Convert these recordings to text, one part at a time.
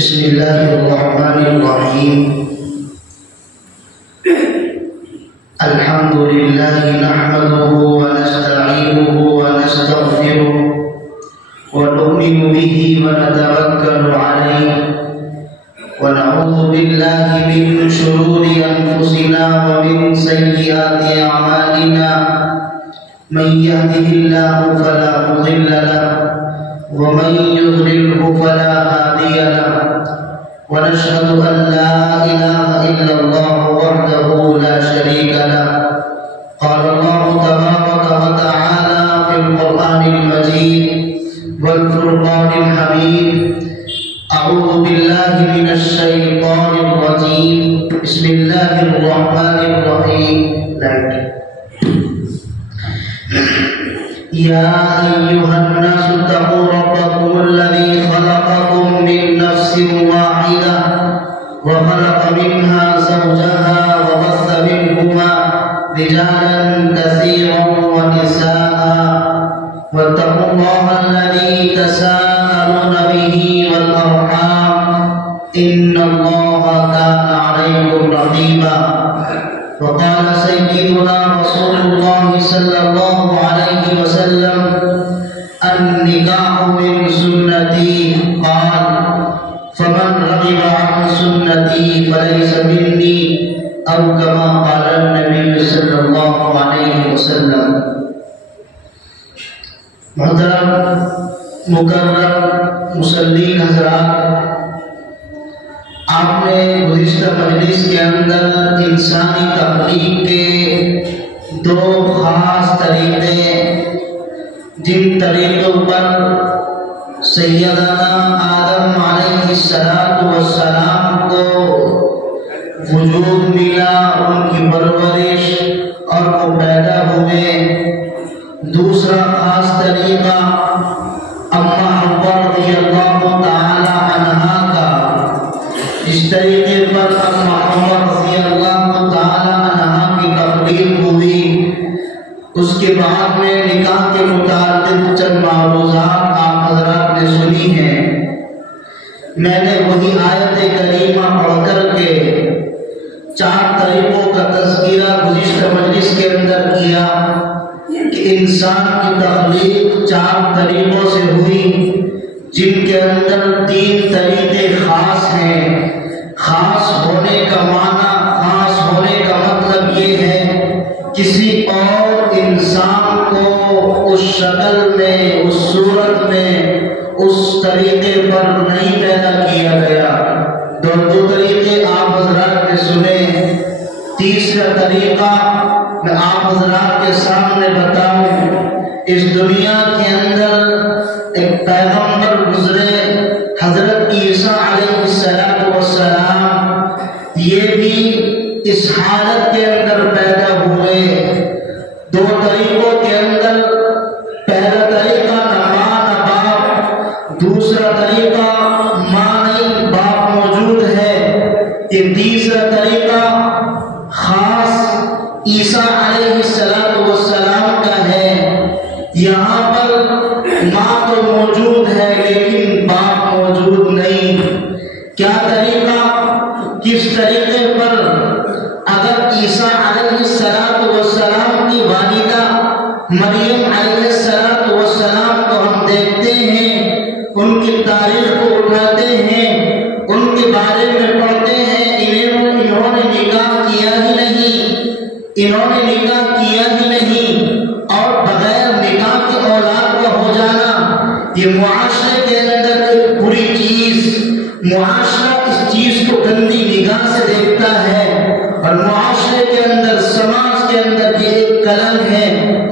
بسم اللہ الرحمن الرحیم الحمد للہ نحمده ونستعینه ونستغفره ونؤمن به ونتوکل علیہ ونعوذ باللہ من شرور انفسنا ومن سیئات اعمالنا من يهده الله فلا مضل له ومن يضلله فلا هادي له ونشهد أن لا إله إلا الله وحده لا شريك له قال الله تبارك وتعالى في القرآن المجيد والفرقان الحميد أعوذ بالله من الشيطان الرجيم بسم الله الرحمن الرحيم يا أيها الناس اتقوا ربكم الذي خلقكم من نفس واحدة وخلق منها زوجها وبث منهما رجالا كثيرا ونساء واتقوا الله الذي تساءلون به والأرحام إن الله كان عليكم رقيبا وقال سيدنا رسول الله صلى الله عليه وسلم النكاح من سنتي قال فمن رغب عن سنتي فليس مني أو كما قال النبي صلى الله عليه وسلم. محترم مکرم مسلمین حضرات، آپ نے گزشتہ مجلس کے اندر انسانی تخلیق کے دو خاص طریقے، جن طریقوں پر سیدنا آدم علیہ السلام کو وجود ملا، ان کی پرورش اور وہ پیدا ہوئے. دوسرا خاص طریقہ اما حوا رضی اللہ تعالی عنہا کا، اس طریقے پر اما حوا رضی اللہ تعالی عنہا کی تخلیق ہوئی. اس کے بعد میں نکاح کے متعلق چند معروضات آپ حضرات نے سنی ہیں. میں نے وہی آیت کریمہ پڑھ کر کے چار طریقوں کا تذکرہ گزشتہ مجلس کے اندر کیا کہ انسان کی تخلیق چار طریقوں سے ہوئی، جن کے اندر تین طریقے خاص ہیں. خاص ہونے کا معنی، خاص ہونے کا مطلب یہ ہے کسی اور انسان کو اس شکل میں، اس صورت میں، اس طریقے پر نہیں پیدا کیا گیا. دو طریقے آپ حضرات نے سنے. تیسرا طریقہ میں آپ حضرات کے سامنے بتاؤں. اس دنیا کے اندر ایک پیغمبر گزرے، حضرت عیسیٰ علیہ السلام، یہ بھی اس حالت کے اندر پیدا ہوئے. دو طریقوں کے اندر، پہلا طریقہ نہ ماں نہ باپ، دوسرا طریقہ ماں نہیں باپ موجود ہے. یہ تیسرا طریقہ خاص عیسیٰ علیہ السلام کا ہے. یہاں پر ماں تو موجود ہے لیکن باپ موجود نہیں. کیا طریقہ، کس طریقے پر اگر عیسیٰ علیہ السلام کی والدہ مریم علیہ السلام کو ہم دیکھتے ہیں، ان کی تاریخ کو اٹھاتے ہیں، ان کے بارے میں پڑھتے ہیں، انہوں نے نکاح کیا ہی نہیں، اور بغیر نکاح کے اولاد کا ہو جانا یہ معاشرے کے اندر ایک بری چیز، معاشرہ اس چیز کو گندی نگاہ سے دیکھتا ہے، اور معاشرے کے اندر، سماج کے اندر یہ ایک کلنک ہے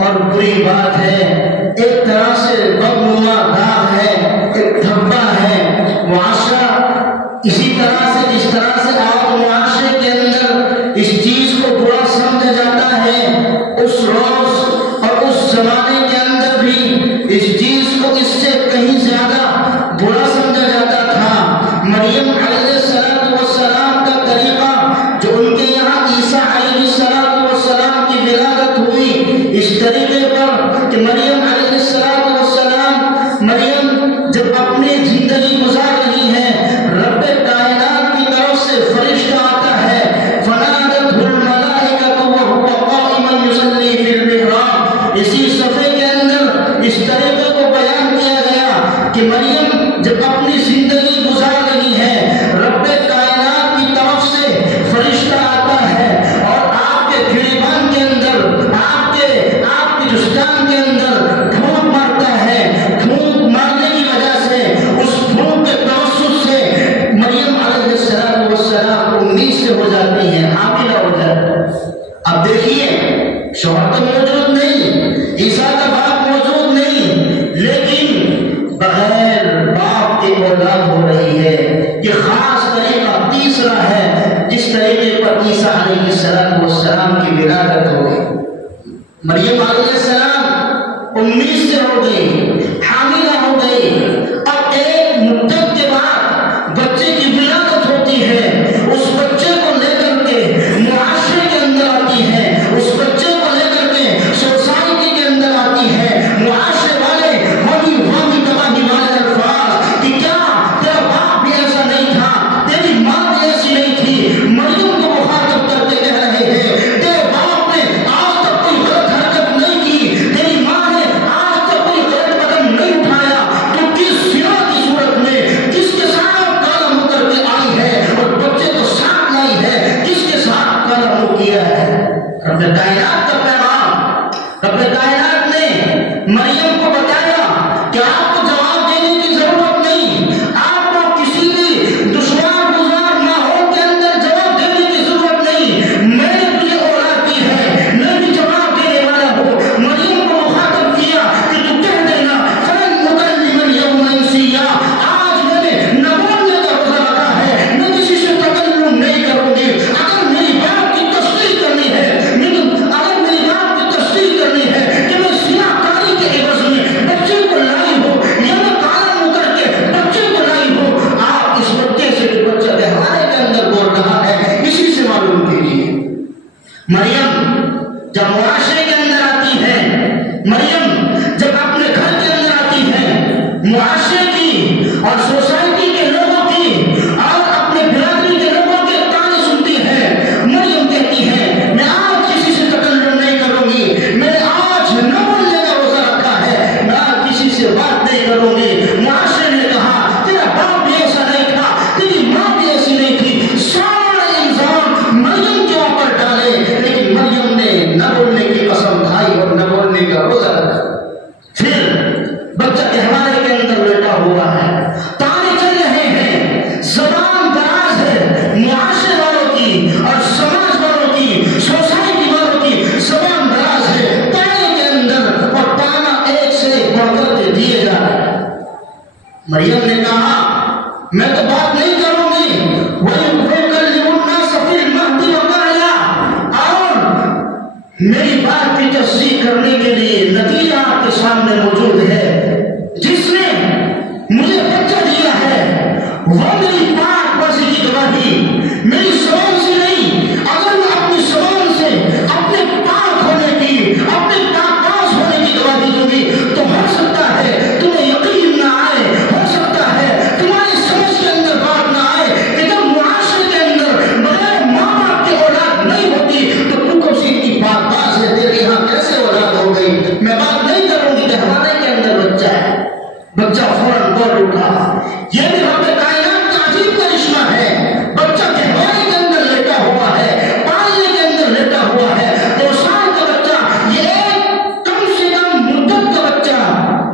اور بری بات ہے، ایک طرح سے بدنما داغ ہے، ایک دھبا ہے. معاشرہ اسی طرح سے، جس طرح سے آپ معاشرے کے اندر اس چیز کو برا سمجھا جاتا ہے، اس روز اور اس زمانے کے اندر بھی اس چیز کو اس سے کہیں زیادہ برا سمجھا جاتا تھا. مریم علیہ السلام کا طریقہ جو ان کے یہاں عیسیٰ علیہ السلام کی ولادت ہوئی، اس طریقے پر کہ مریم علیہ السلام جب اپنی زندگی گزار رہی ہیں، رب میں تو بات نہیں کروں گی. وَيُكَلِّمُ النَّاسَ فِي الْمَهْدِ وَكَهْلًا، اور میری بات کی تصدیق کرنے کے لیے نبی آپ کے سامنے موجود ہے. جس نے مجھے بچہ دیا ہے وہ میری پاک بازی کی گواہی میری زبان سے نہیں، اگر میں اپنی زبان سے اپنے پاک ہونے کی، اپنے پاک باز ہونے کی گواہی دوں گی تو ہو سکتا ہے تمہیں یقین نہ آئے، ہو سکتا ہے تمہاری سمجھ کے اندر بات نہ آئے کہ جب معاشرے کے اندر بغیر ماں باپ کی اولاد نہیں ہوتی تو تو کب سے اتنی پاک باز ہے، تیرے یہاں کیسے اولاد ہو گئی. میں بات نہیں کروں گی کہ ہمارے کے اندر بچہ ہے. بچہ فوراً بول اٹھا. یہ بھی رب کائنات کا عجیب کرشمہ ہے. بچہ گہوارے کے اندر لیٹا ہوا ہے، پالنے کے اندر لیٹا ہوا ہے. 2 سال کا بچہ، یہ کم سے کم مدت کا بچہ.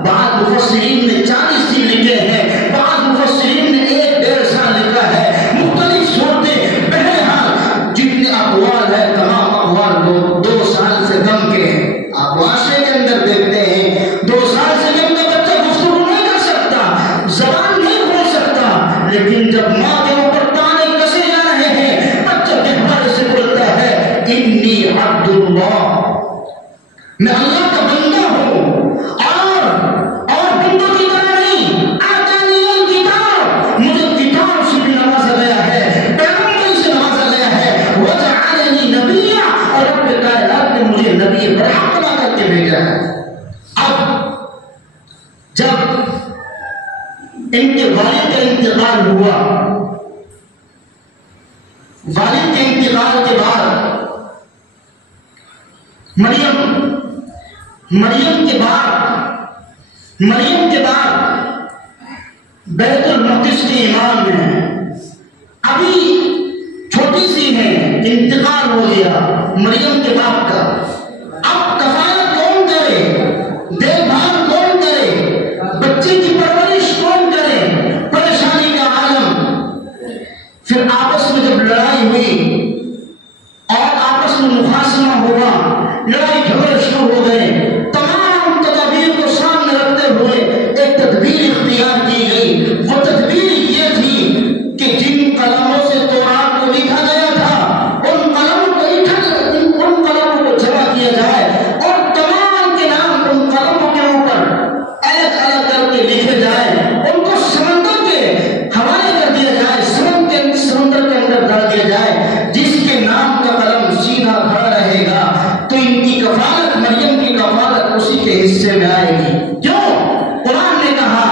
بعض مفسرین نے 40 دن لکھے ہیں، بعض مفسرین نے 1.5 سال لکھا ہے. مختلف صورتیں، بہرحال جتنے اقوال ہیں تمام اقوال 2 سال سے کم کے ہیں. آپ معاشرے کے اندر دیکھتے ہیں 2 سال سے کم کا بچہ گفتگو نہیں کر سکتا، زبان نہیں کھول سکتا، لیکن جب ماں کے اوپر تانے کسے جا رہے ہیں بچہ گہوارے سے بولتا ہے انی عبد اللہ، میں اللہ کا بندہ ہوں. اور بندوں کی طرح نہیں، آتانی الکتاب، مجھے کتاب سے بھی نوازا گیا ہے، پیغمبر سے نوازا گیا ہے. وجعلنی نبیا، اور رب کائنات نے مجھے نبی برحق بنا کر کے بھیجا ہے. اب جب ان کے والد کا انتقال ہوا، والد کے انتقال کے بعد مریم کے بعد بیت المقدس کے امام ہیں، ابھی چھوٹی سی ہے، انتقال ہو گیا مریم کے باپ کا. اب کفالت کون کرے، دیکھ بھال کون کرے، بچے کی پرورش کون کرے، پریشانی کا عالم. پھر آپس میں جب لڑائی ہوئی اور آپس میں مخاصمہ ہوا، لڑائی جھگڑے شروع ہو گئے، تمام تدابیر کو سامنے رکھتے ہوئے ایک تدبیر اختیار کی گئی. وہ تدبیر یہ تھی کہ جن قلموں سے تورات کو لکھا گیا تھا ان قلموں کو جمع کیا جائے اور تمام کے نام ان قلموں کے اوپر الگ الگ کر کے لکھے جائے، ان کو سمندر کے حوالے کر دیا جائے، سمندر کے اندر ڈال دیا جائے. جس کے نام کا قلم سیدھا کھڑا رہے گا تو ان کی کفالت، مریم کی کفالت اسی کے حصے میں آئے گی. کیوں؟ قرآن نے کہا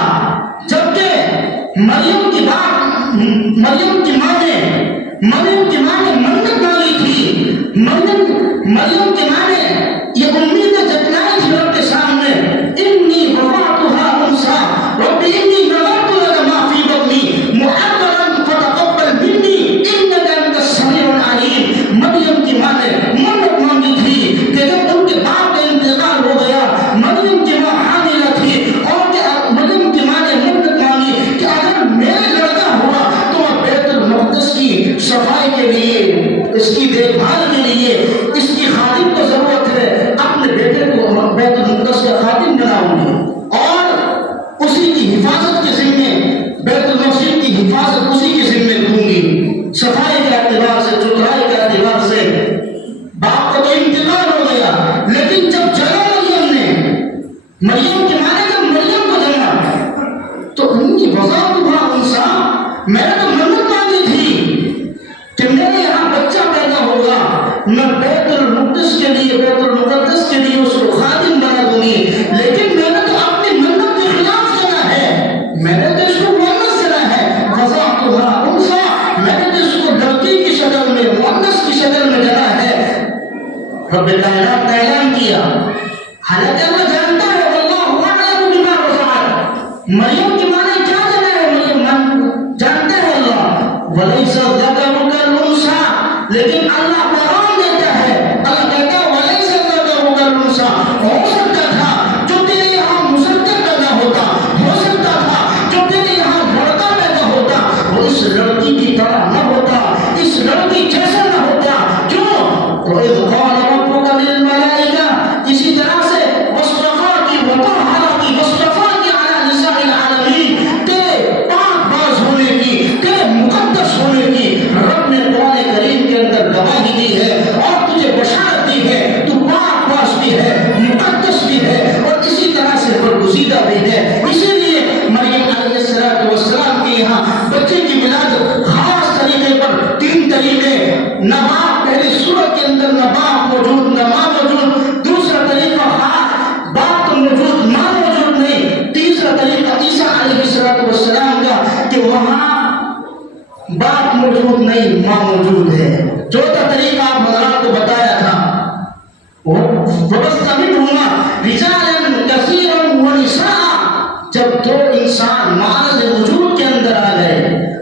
جبکہ مریم کی ماں نے منت مانگی تھی، مریم کی ماں نے یہ امید جتلائی تھی رب کے سامنے، انی وضعتها انثى رب انی نذرت لك ما في بطنی محررا فتقبل منی انك انت السمیع العلیم. مریم کی ماں نے منت مانگی تھی کہ جب ان کے باپ کا انتقال ہو گیا، مریم کی ماں حاملہ تھی اور مریم کی ماں نے منت مانگی کہ اگر میرے لڑکا ہوا تو میں بیت المقدس کی صفائی کے لیے، اس کی دیکھ بھال کے لیے، اس کی خادم کو ضرورت ہے، اپنے بیٹے کو بیت المقدس کا خادم بناؤں گی اور اسی کی حفاظت کے ذمے، بیت المقدس کی حفاظت اسی کے ذمے دوں گی. صفائی کے اعتبار سے، ستھرائی کے اعتبار سے باپ کا تو انتقال ہو گیا، لیکن جب جگہ مریم کی ماں نے جب مریم کو جنا تو انی وضعتها انثى، میں نے تو منت مانگی تھی کہ میرے یہاں بچہ پیدا ہوگا، میں بیت المقدس کے لیے اس کو خادم بنا دوں گی، لیکن میں نے تو اپنی منت کے خلاف چلا ہے، میں نے تو اس کو مؤنث چلا ہے. وضعتها انثى، میں نے تو اس کو لڑکی کی شکل میں، مؤنث کی شکل میں جنا ہے. رب کائنات نے اعلان کیا، حالانکہ اللہ جانتا ہے واللہ اعلم بما وضعت، مریم کی ماں نے کیا جنا ہے مریم جانتے ہیں اللہ. ولیس الذکر کالانثی، لیکن اللہ پیغام دیتا ہے، اللہ کہتا ہے ولیس الذکر کالانثی، ہو سکتا تھا جو تیرے یہاں مذکر پیدا ہوتا، ہو سکتا تھا جو تیرے یہاں لڑکا پیدا ہوتا، وہ اس لڑکی کی طرح نہ ہوتا، اس لڑکی جیسا نہ ہوتا. کیوں؟ تو اذ قال ربک للملائکہ، اسی طرح سے وصطفیٰ کی وطہرہ کی وصطفیٰ کی علی نساء العالمین، تیرے پاک باز ہونے بچے کی ولادت خاص طریقے پر 3 طریقے، نہ باپ، پہلی صورت کے اندر نہ باپ موجود نہ ماں موجود، دوسرا طریقہ باپ تو موجود ماں موجود نہیں، تیسرا طریقہ عیسیٰ علیہ السلام کا کہ وہاں باپ موجود نہیں ماں موجود ہے، چوتھا طریقہ آپ حضرات کو بتایا تھا جب 2 انسان معرض وجود کے اندر آ گئے،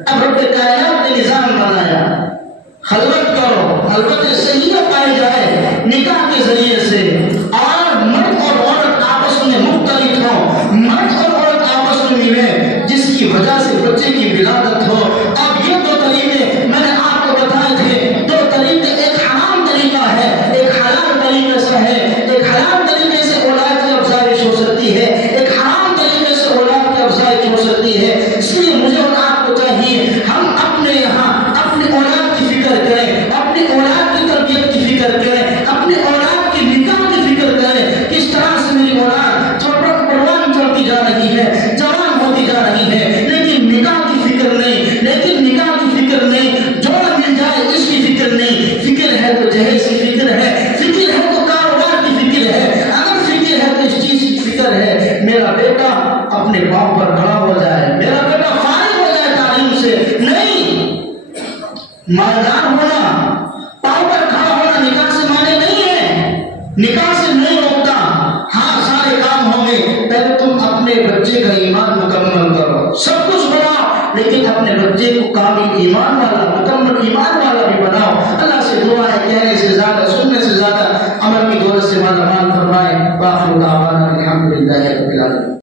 اب رب کائنات نے نظام بنایا، خلوت کرو، خلوت صحیح پائی جائے نکاح کے ذریعے سے، اور مرد اور عورت آپس میں مختلف ہو، مرد اور عورت آپس میں ملے جس کی وجہ سے بچے کی ولادت ہو۔ اب یہ 2 طریقے میں نے آپ کو بتائے تھے، 2 طریقے، ایک حرام طریقہ ہے، ایک حلال طریقے سے ہے، ایک حلال طریقے سے اولاد کی افزائش ہو سکتی ہے، ایک حرام طریقے سے اولاد کی افزائش ہو سکتی ہے۔ اس لیے مجھے اور آپ کو چاہیے ہم اپنے یہاں اپنی اولاد کی فکر کریں، اپنی اولاد کی تربیت کی فکر کریں، اپنی اولاد کی نکاح کی فکر کریں، کس طرح سے میری اولاد پروان چڑھتی جا رہی ہے، جوان ہوتی جا رہی ہے، لیکن نکاح کی فکر نہیں، لیکن نکاح کی فکر نہیں، جوڑا مل جائے اس کی فکر نہیں، فکر ہے تو جہیز کی فکر ہے، فکر ہے تو کاروبار کی فکر ہے، اگر فکر ہے تو اس چیز کی فکر ہے میرا بیٹا اپنے پاؤں پر کھڑا ہو جائے، میرا بیٹا فارغ ہو جائے تعلیم سے، نہیں، مالدار ہونا، پاؤں پر کھڑا ہونا نکاح سے مانے نہیں ہے، نکاح سے نہیں ہوتا۔ ہاں سارے کام ہوں گے، پہلے تم اپنے بچے کا ایمان مکمل کرو، سب کچھ بڑھا لیکن اپنے بچے کو کامل ایمان